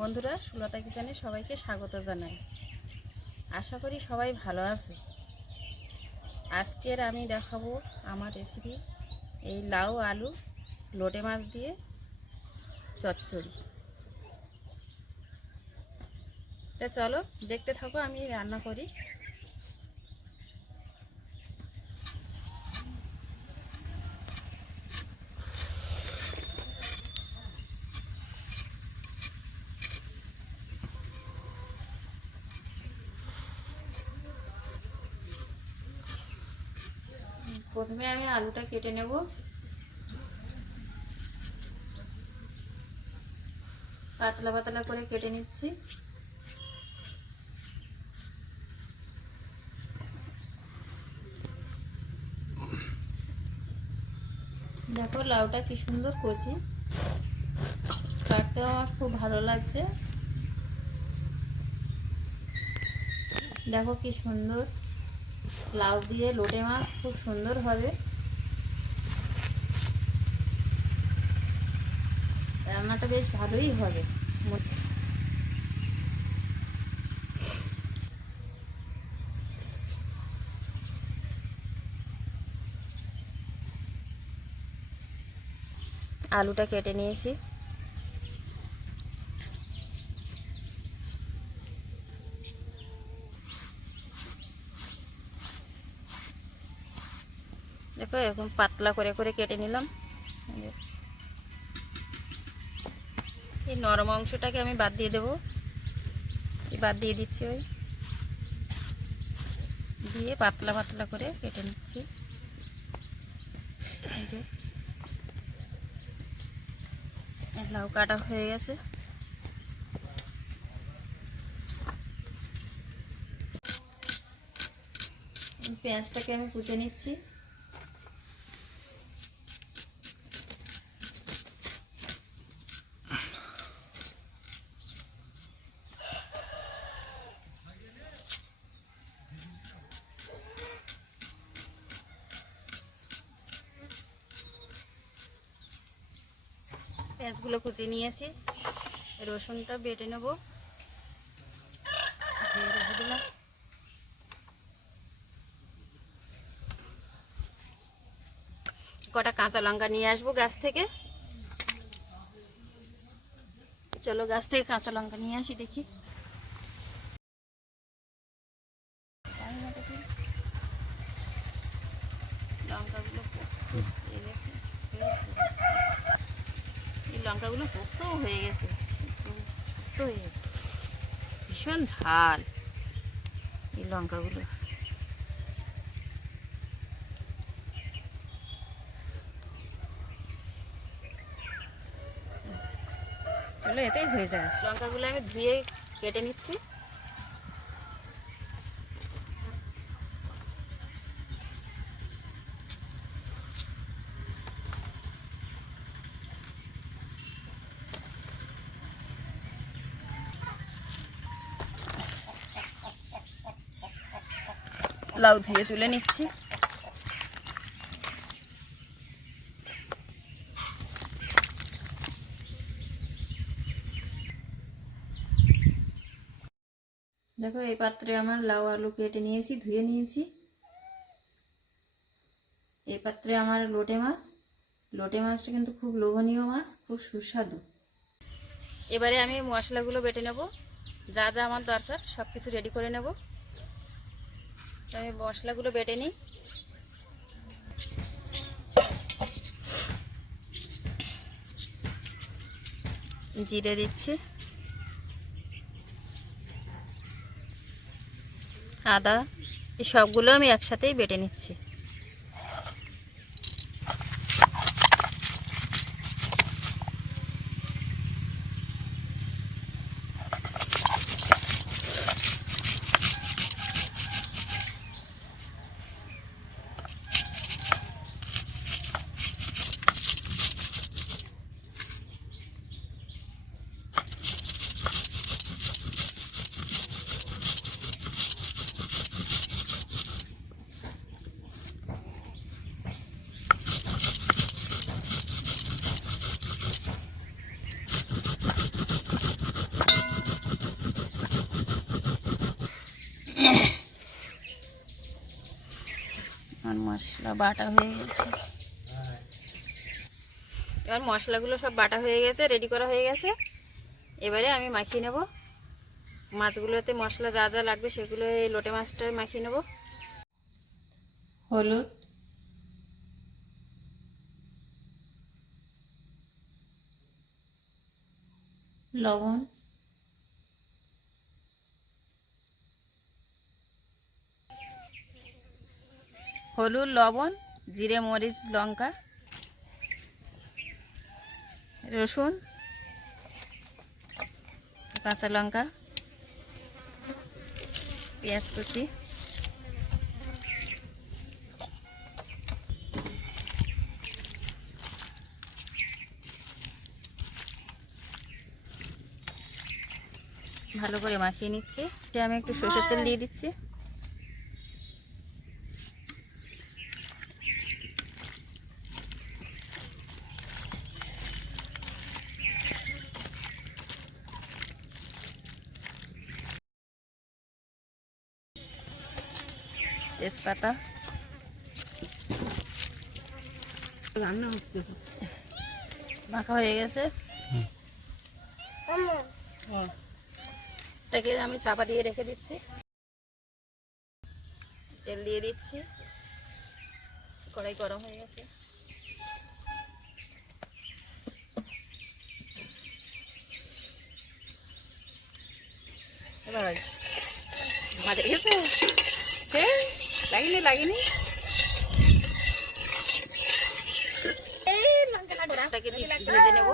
বন্ধুরা, সুলতা কিচেনে সবাইকে স্বাগত জানাই। আশা করি সবাই ভালো আছে। আজকের আমি দেখাবো আমার রেসিপি এই লাউ আলু লোটে মাছ দিয়ে চচ্চড়ি। তো চলো দেখতে থাকো আমি রান্না করি। প্রথমে আমি আলুটা কেটে নেব। পাতলা পাতলা করে কেটে নিচ্ছি। দেখো লাউটা কি সুন্দর কচি, কাটতেও আমার খুব ভালো লাগছে। দেখো কি সুন্দর লাউ দিয়ে লোটে মাছ, খুব সুন্দর হবে। রান্নাটা বেশ ভালোই হবে। আলুটা কেটে নিয়েছি। দেখো এরকম পাতলা করে করে কেটে নিলাম। এই নরম অংশটাকে আমি বাদ দিয়ে দেবো। বাদ দিয়ে দিচ্ছি, ওই দিয়ে পাতলা পাতলা করে কেটে নিচ্ছি। লাউ কাটা হয়ে গেছে। পেঁয়াজটাকে আমি কুচে নিচ্ছি। পেঁয়াজগুলো কুচিয়ে নিয়েছি। রসুনটা বেটে নেব। রেখে দিলাম। কটা কাঁচা লঙ্কা নিয়ে আসবো গাছ থেকে। চলো গাছ থেকে কাঁচা লঙ্কা নিয়ে আসি, দেখি। লঙ্কাগুলো এই লঙ্কাগুলো পোক্তও হয়ে গেছে, ভীষণ ঝাল এই লঙ্কাগুলো। চলো এটাই হয়ে যায়। লঙ্কাগুলো আমি ধুয়ে কেটে নিচ্ছি। লাউ ধুয়ে তুলে নিচ্ছি। দেখো এই পাত্রে আমার লাউ আলু কেটে নিয়েছি, ধুয়ে নিয়েছি। এই পাত্রে আমার লোটে মাছ। লোটে মাছটা কিন্তু খুব লোভনীয় মাছ, খুব সুস্বাদু। এবারে আমি মশলাগুলো বেটে নেব। যা যা আমার দরকার সব কিছু রেডি করে নেব। আমি মশলাগুলো বেটে নিই। জিরে দিচ্ছি, আদা, এই সবগুলো আমি একসাথেই বেটে নিচ্ছি। মশলা বাটা হয়ে গেছে। এবার মশলাগুলো সব বাটা হয়ে গেছে, রেডি করা হয়ে গেছে। এবারে আমি মাখিয়ে নেব মাছগুলোতে, মশলা যা যা লাগবে সেগুলো এই লোটে মাছটায় মাখিয়ে নেব। হলুদ, লবণ, হলুদ, লবণ, জিরে, মরিচ, লঙ্কা, রসুন, কাঁচা লঙ্কা, পেঁয়াজ কুচি, ভালো করে মাখিয়ে নিচ্ছি। আমি একটু সরষের তেল দিয়ে দিচ্ছি। তেজপাতা, রান্না হচ্ছে, মাখা হয়ে গেছে। এটাকে আমি চাপা দিয়ে রেখে দিচ্ছি। তেল দিয়ে দিচ্ছি, কড়াই গরম হয়ে গেছে। এবার ভাজা গেছে, লাগেনি লাগেনি। ভেজে নেব।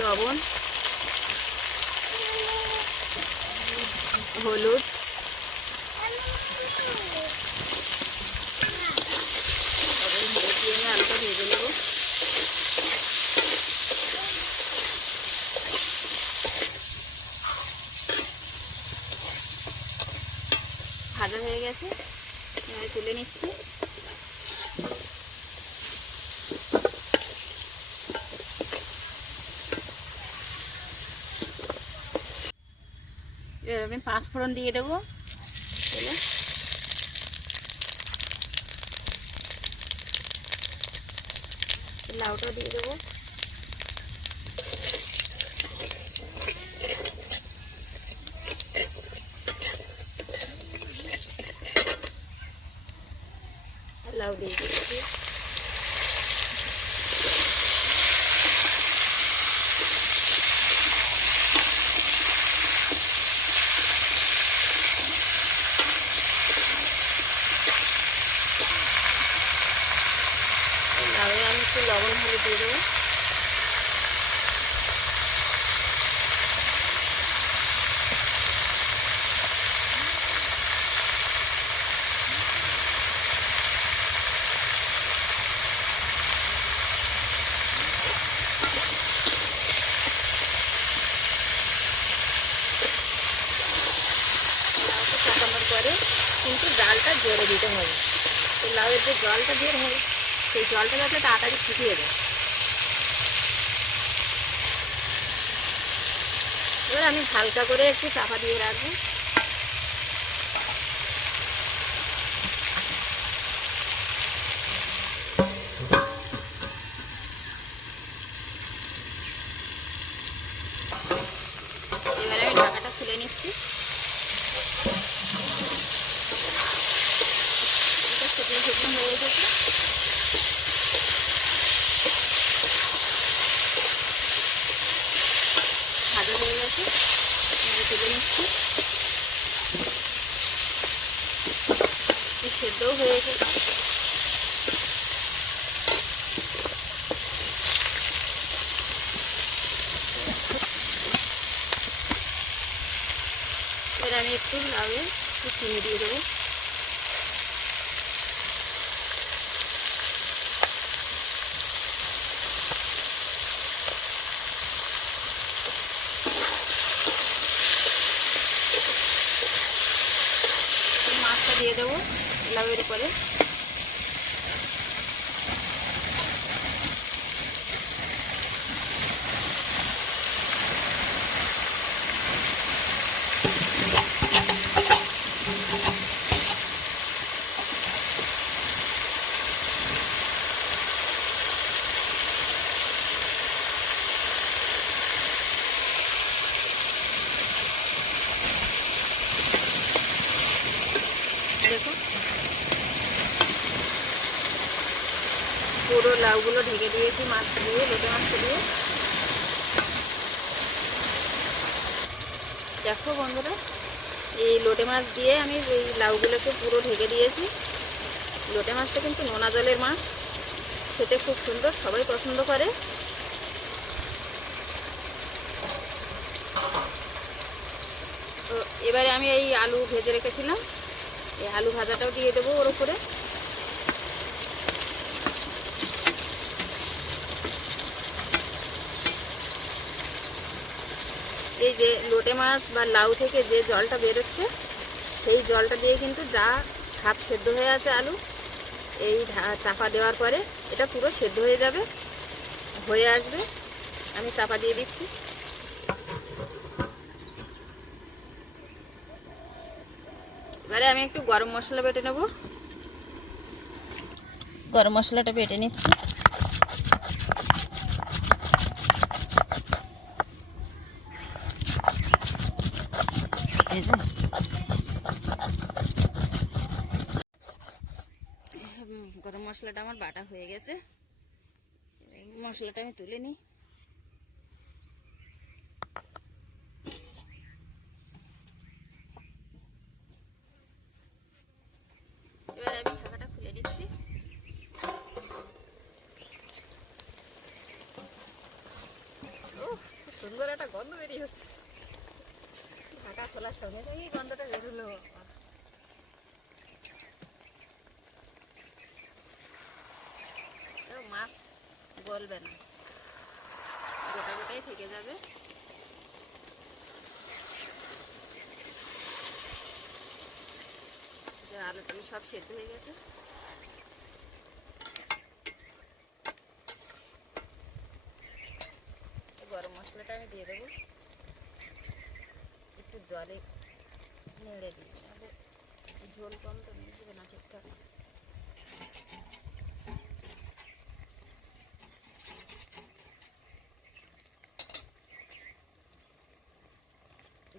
লবণ, হলুদ, আলুটা ভেজে নেব। ভাজা হয়ে গেছে, তুলে নিচ্ছি। এবার আমি 5 ফোড়ন দিয়ে দেবো। লাউটা দিয়ে দেবো। লাউ দিয়ে দিচ্ছি। লাউয়ে আমি একটু লবণ হলুদ দিয়ে দেবো। চাপানোর পরে কিন্তু জালটা জোরে দিতে হবে। তো লাউয়ের যে জলটা বের হয় সেই জলটা যাতে তাড়াতাড়ি শুকিয়ে যায়। এবার আমি হালকা করে একটু চাপা দিয়ে রাখবো। এবারে আমি ঢাকাটা খুলে নিচ্ছি। শুকনো শুকনো হয়ে গেছে। ভাজা হয়ে গেছে, তুলে নিচ্ছি। সেদ্ধও হয়ে গেছে। এবার আমি একটু লাউয়ে একটু চিনি দিয়ে দেবো। ভাজা বের করে। দেখো পুরো লাউগুলো ঢেকে দিয়েছি মাছ দিয়ে, লোটে মাছটা দিয়ে। দেখো বন্ধুরা, এই লোটে মাছ দিয়ে আমি এই লাউগুলোকে পুরো ঢেকে দিয়েছি। লোটে মাছটা কিন্তু নোনা জলের মাছ, খেতে খুব সুন্দর, সবাই পছন্দ করে। তো এবারে আমি এই আলু ভেজে রেখেছিলাম, এই আলু ভাজাটাও দিয়ে দেবো ওর উপরে। এই যে লোটে মাছ বা লাউ থেকে যে জলটা বেরোচ্ছে, সেই জলটা দিয়ে কিন্তু যা হাফ সেদ্ধ হয়ে আছে আলু, এই চাপা দেওয়ার পরে এটা পুরো সেদ্ধ হয়ে যাবে, হয়ে আসবে। আমি চাপা দিয়ে দিচ্ছি। এবারে আমি একটু গরম মশলা বেটে নেব। গরম মশলাটা বেটে নিচ্ছি। এই যে গরম মশলাটা আমার বাটা হয়ে গেছে, মশলাটা আমি তুলে নিই। এবার আমি ঢাকাটা খুলে দিচ্ছি। ও খুব সুন্দর একটা গন্ধ বেরিয়ে হচ্ছে, ঢাকা খোলার সঙ্গে সঙ্গে গন্ধটা বেরোলো। মাছ গলবে না, গোটা গোটাই থেকে যাবে। আলু টালু সব সেদ্ধ হয়ে গেছে। গরম মশলাটা আমি দিয়ে দেবো, একটু জলে নেড়ে দিই, তাহলে ঝোল কম তো মিশবে না ঠিকঠাক।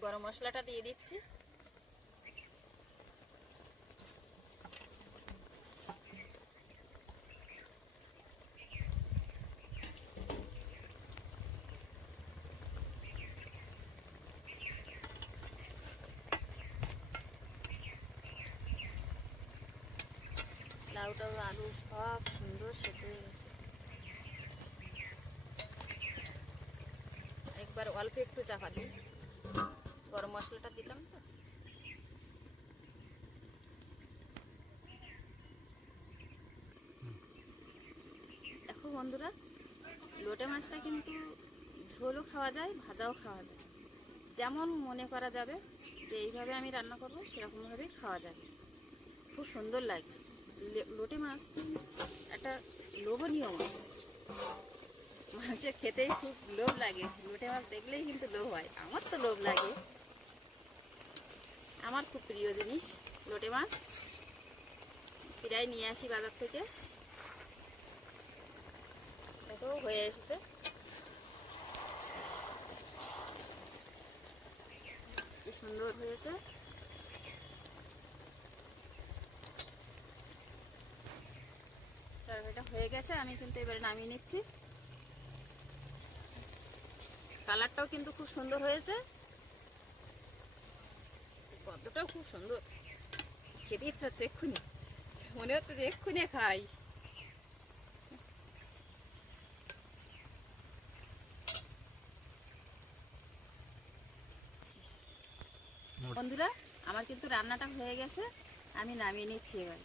গরম মশলাটা দিয়ে দিচ্ছি। লাউটাও আলু সব সুন্দর সেদ্ধ হয়ে গেছে। একবার অল্প একটু চাপা দিই, গরম মশলাটা দিলাম তো। দেখো বন্ধুরা, লোটে মাছটা কিন্তু ঝোলও খাওয়া যায়, ভাজাও খাওয়া যায়, যেমন মনে করা যাবে যে এইভাবে আমি রান্না করবো সেরকমভাবেই খাওয়া যাবে, খুব সুন্দর লাগে। লোটে মাছ একটা লোভনীয় মাছ, মানুষের খেতেই খুব লোভ লাগে। লোটে মাছ দেখলেই কিন্তু লোভ হয়, আমার তো লোভ লাগে, আমার খুব প্রিয় জিনিস লোটে মাছ। প্রায় নিয়ে আসি বাজার থেকে। দেখো হয়ে এসেছে, কি সুন্দর হয়েছে। তরকারিটা হয়ে গেছে, আমি কিন্তু এবারে নামিয়ে নিচ্ছি। কালারটাও কিন্তু খুব সুন্দর হয়েছে, গন্ধটাও খুব সুন্দর, খেতে ইচ্ছা হচ্ছে এক্ষুনি, মনে হচ্ছে যে এক্ষুনি খাই। বন্ধুরা, আমার কিন্তু রান্নাটা হয়ে গেছে, আমি নামিয়ে নিচ্ছি এবার।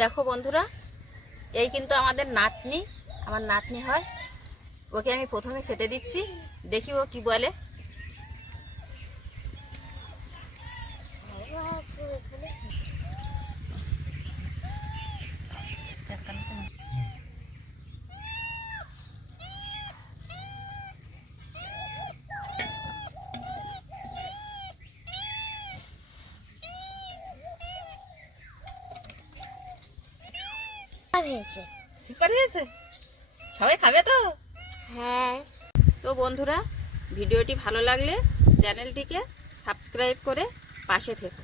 দেখো বন্ধুরা, এই কিন্তু আমাদের নাতনি, আমার নাতনি হয়। ওকে আমি প্রথমে খেতে দিচ্ছি, দেখি ও কি বলে। হয়েছে। সুপার হয়েছে, সবাই খাবে তো? হ্যাঁ। তো বন্ধুরা, ভিডিওটি ভালো লাগলে চ্যানেলটিকে সাবস্ক্রাইব করে পাশে থেকো।